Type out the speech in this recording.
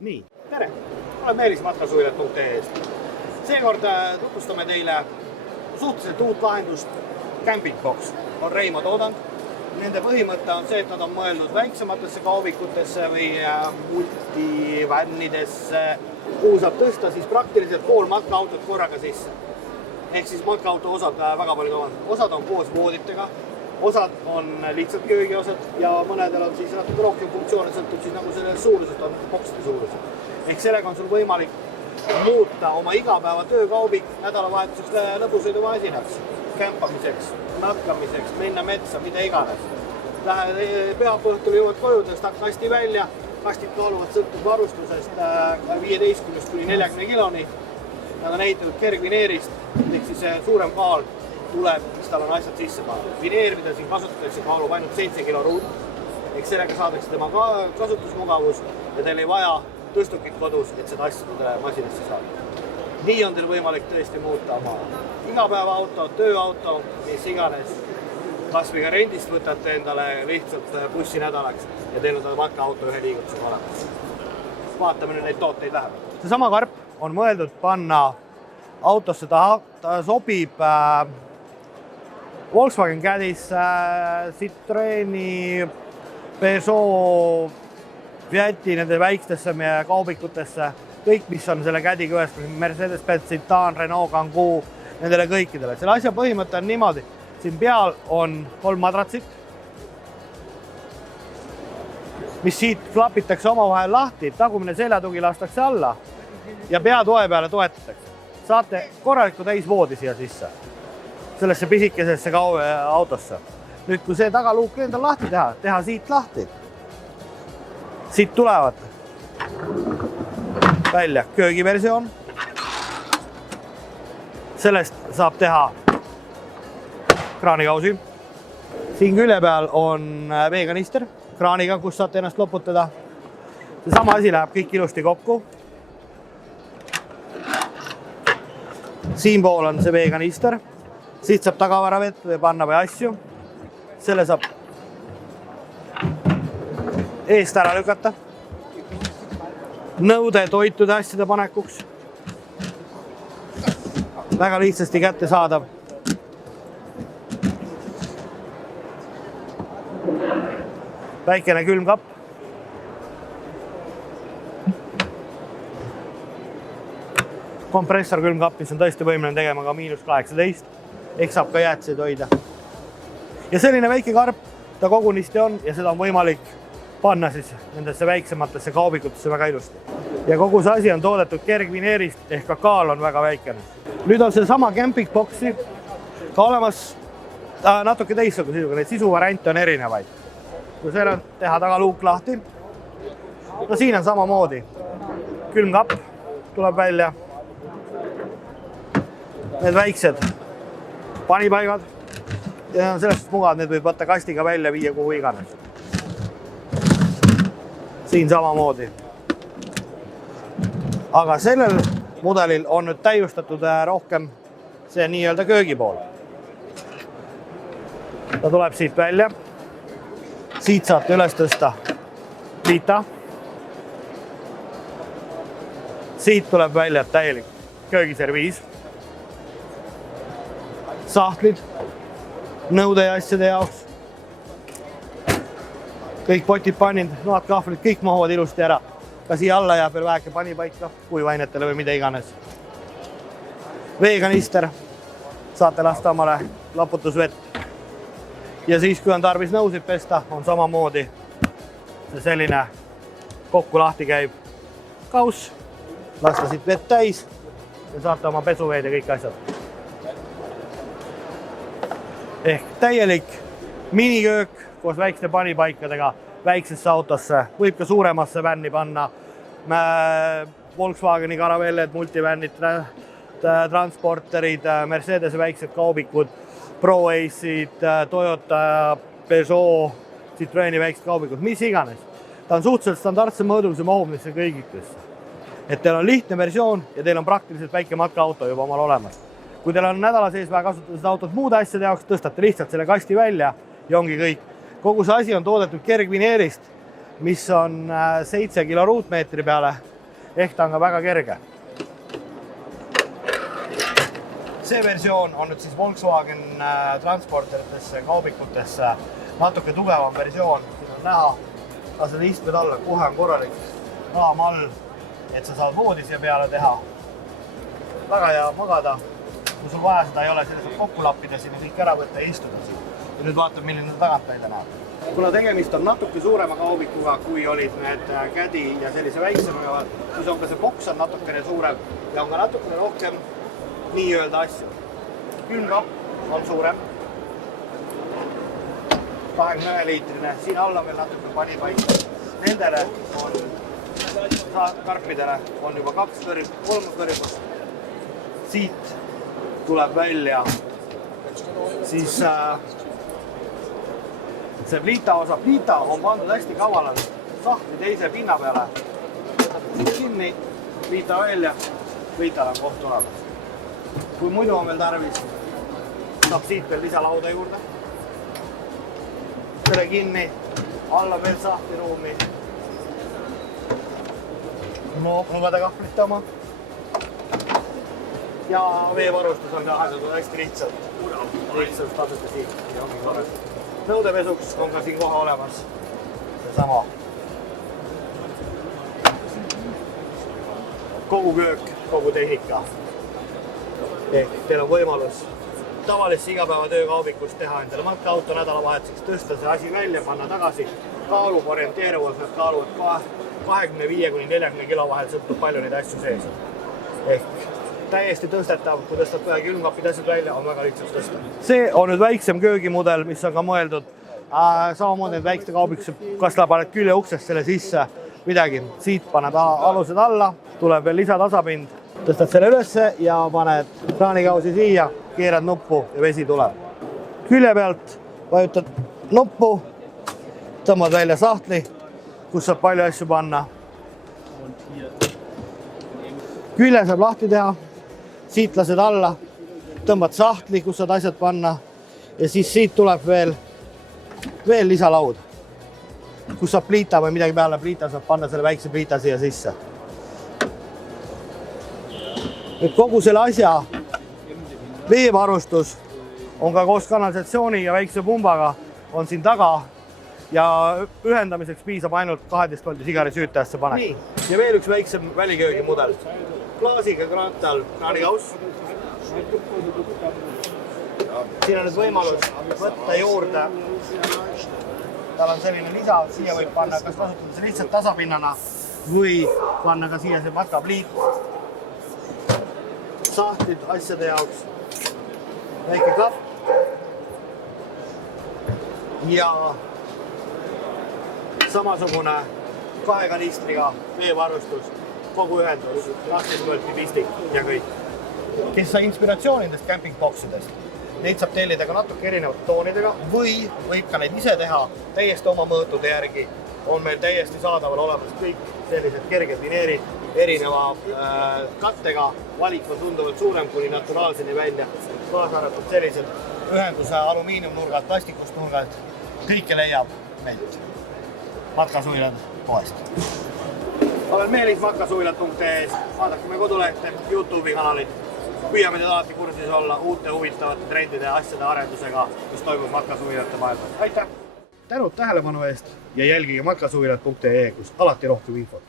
Nii, tere! Olen Meelis matkasuvilat.ee-st. Seekord tutvustame teile suhteliselt uut lahendust Camping Box. On Reimo toodang. Nende põhimõte on see, et nad on mõeldud väiksematesse kaubikutesse või multivännidesse, kuhu saab tõsta siis praktiliselt pool matkaautot korraga sisse. Ehk siis matkaauto osad väga palju toovad. Osad on koos vooditega, osad on lihtsalt köögiosad ja mõnedel on siis natuke rohkem funktsioone, sõltub siis nagu sellest suurusest, on bokside suurused. Ehk sellega on sul võimalik muuta oma igapäeva töökaubik nädalavahetuseks lõbusõidumasinaks, kämpamiseks, natkamiseks, minna metsa, mida iganes. Pühapäeval jõuad koju, tõstad kasti välja, kastid kaaluvad sõltub varustusest 15–40 kiloni. Nad on ehitatud kergvineerist, ehk siis suurem kaal tuleb, mis tal on asjad sisse pannud. Vineer, mida siin kasutatakse, kaalub ainult 7 kilo ruut, ehk sellega saadakse tema kasutusmugavus ja teil ei vaja tõstukit kodus, et seda asjade masinasse saada. Nii on teil võimalik tõesti muuta oma igapäevaauto, tööauto, mis iganes. Kas või ka rendist võtate endale lihtsalt bussi nädalaks ja teil on ta matkaauto ühe liigutusega olemas. Vaatame nüüd neid tooteid lähemalt. Seesama karp on mõeldud panna autosse taha, ta sobib Volkswagen Cadisse, Citroeni, Peugeot, Fiati, nende väikstesse meie kaubikutesse, kõik, mis on selle Cadiga ühes, Mercedes-Benz, Citan, Renault, Kangoo, nendele kõikidele. Selle asja põhimõte on niimoodi, siin peal on 3 madratsit, mis siit klapitakse omavahel lahti, tagumine seljatugi lastakse alla ja peatoe peale toetatakse. Saate korralikku täisvoodi siia sisse, sellesse pisikesesse autosse. Nüüd, kui see tagaluuk endal lahti teha siit lahti. Siit tulevad välja köögiversioon. Sellest saab teha kraanikausi. Siin külje peal on veekanister kraaniga, kus saate ennast loputada. Seesama asi läheb kõik ilusti kokku. Siin pool on see veekanister. Siit saab tagavaravett või panna või asju. Selle saab eest ära lükata. Nõude toitude asjade panekuks. Väga lihtsasti kätte saadav. Väikene külmkapp. Kompressor külmkapp, mis on tõesti võimeline tegema ka -18, ehk saab ka jäätiseid hoida. Ja selline väike karp ta kogunisti on ja seda on võimalik panna siis nendesse väiksematesse kaubikutesse väga ilusti. Ja kogu see asi on toodetud kergvineerist, ehk ka kaal on väga väikene. Nüüd on sellesama Camping Boxi ka olemas natuke teistsugune sisuga, neid sisuvariante on erinevaid. Kui seal on teha tagaluuk lahti, no siin on samamoodi. Külmkapp tuleb välja. Need väiksed panipaigad ja sellest mugavad, need võib võtta kastiga välja, viia kuhu iganes. Siin samamoodi. Aga sellel mudelil on nüüd täiustatud rohkem see nii-öelda köögipool. Ta tuleb siit välja. Siit saate üles tõsta liita. Siit tuleb välja täielik köögiserviis. Sahtlid, nõude ja asjade jaoks. Kõik potid, pannid, noad, kahvlid, kõik mahuvad ilusti ära. Ka siia alla jääb veel väike panipaika, kuivainetele või mida iganes. Veekanister, saate lasta omale laputusvett. Ja siis, kui on tarvis nõusid pesta, on samamoodi see selline kokku lahti käib kauss. Lasta siit vett täis ja saate oma pesuveed ja kõik asjad. Ehk täielik miniköök koos väikeste panipaikadega väiksesse autosse. Võib ka suuremasse vänni panna. Volkswageni Caravelled, multivännid, transporterid, Mercedes väiksed kaubikud, Pro Ace'id, Toyota, Peugeot, Citroeni väiksed kaubikud, mis iganes. Ta on suhteliselt standardse mõõdulise mahumisse kõigitesse. Et teil on lihtne versioon ja teil on praktiliselt väike matkaauto juba omal olemas. Kui teil on nädala sees vaja kasutada seda autot muude asjade jaoks, tõstate lihtsalt selle kasti välja ja ongi kõik. Kogu see asi on toodetud kergvineerist mis on 7 kilo ruutmeetri peale, ehk ta on ka väga kerge. See versioon on nüüd siis Volkswagen transporteritesse, kaubikutesse natuke tugevam versioon. Siin on näha, lased istmed alla, kohe on korralik raam all, et sa saad voodi siia peale teha. Väga hea magada, kui sul vaja seda ei ole, selle saab kokku lappida siin ja kõik ära võtta ja istuda siin. Ja nüüd vaatab, milline ta tagant välja näeb. Kuna tegemist on natuke suurema kaubikuga, kui olid need Caddy ja sellise väiksema, siis on ka see boks on natukene suurem ja on ka natukene rohkem nii-öelda asju. Külmkapp on suurem, 21 liitrine, siin alla veel natuke panipaik. Nendele on, karpidele on juba 2 kõrgust. Siit tuleb välja siis see pliita osa. Pliita on pandud hästi kavalalt sahtli teise pinna peale. Siit kinni, pliita välja, pliital on koht olemas. Kui muidu on veel tarvis, saab siit veel lisalauda juurde. Selle kinni, alla veel sahtliruumi. Lugeda kahvlit oma. Ja veevarustus on ka aegatud hästi lihtsalt tasuta siit. Nõudepesuks on ka siin kohe olemas seesama. Kogu köök, kogu tehnika. Ehk teil on võimalus tavalisse igapäevatöökaubikust teha endale matkaauto nädalavahetuseks, tõsta see asi välja, panna tagasi. Kaalub orienteeruvalt, nad kaaluvad 25–40 kilo vahel, sõltub palju neid asju sees. Ehk täiesti tõstetav, kui tõstab ühe külmkapid asjad välja, on väga lihtsalt tõsta. See on nüüd väiksem köögimudel, mis on ka mõeldud. Samamoodi need väikeste kaubikusse, kas ta paned külje uksest selle sisse, midagi. Siit paned alused alla, tuleb veel lisatasapind. Tõstad selle ülesse ja paned kraanikausi siia, keerad nuppu ja vesi tuleb. Külje pealt vajutad nuppu, tõmbad välja sahtli, kus saab palju asju panna. Külje saab lahti teha, siit lased alla, tõmbad sahtli, kus saad asjad panna ja siis siit tuleb veel lisalaud, kus saab pliita või midagi peale pliita, saab panna selle väikse pliita siia sisse. Nüüd kogu selle asja veevarustus on ka koos kanalisatsiooni ja väikse pumbaga on siin taga ja ühendamiseks piisab ainult 12 voldi sigarisüütajasse panek. Nii, ja veel üks väiksem väliköögimudel. Klaasiga kraatal kraanikaus. Siin on nüüd võimalus võtta juurde. Tal on selline lisa, siia võib panna, kas kasutada see lihtsalt tasapinnana või panna ka siia see matkapliit. Sahtlid asjade jaoks, väike klapp ja samasugune 2 kanistriga veevarustus, kogu ühendus, raskuspõlti, pistik ja kõik. Kes sai inspiratsioonidest campingboxidest, neid saab tellida ka natuke erinevate toonidega või võib ka neid ise teha täiesti oma mõõtude järgi. On meil täiesti saadaval olemas kõik sellised kerged vineerid erineva kattega. Valik on tunduvalt suurem kuni naturaalseni välja. Kaasarvatud sellised ühenduse alumiiniumnurgad, plastikust nurgad. Kõike leiab meilt matkasuilad poest. Olen Meelis matkasuilad.ee. Vaadake me kodulehte, YouTube'i kanalit. Püüame teid alati kursis olla uute huvitavate trendide ja asjade arendusega, mis toimub matkasuilate maailmas. Aitäh! Tänud tähelepanu eest ja jälgige matkasuilad.ee, kus alati rohkem infot.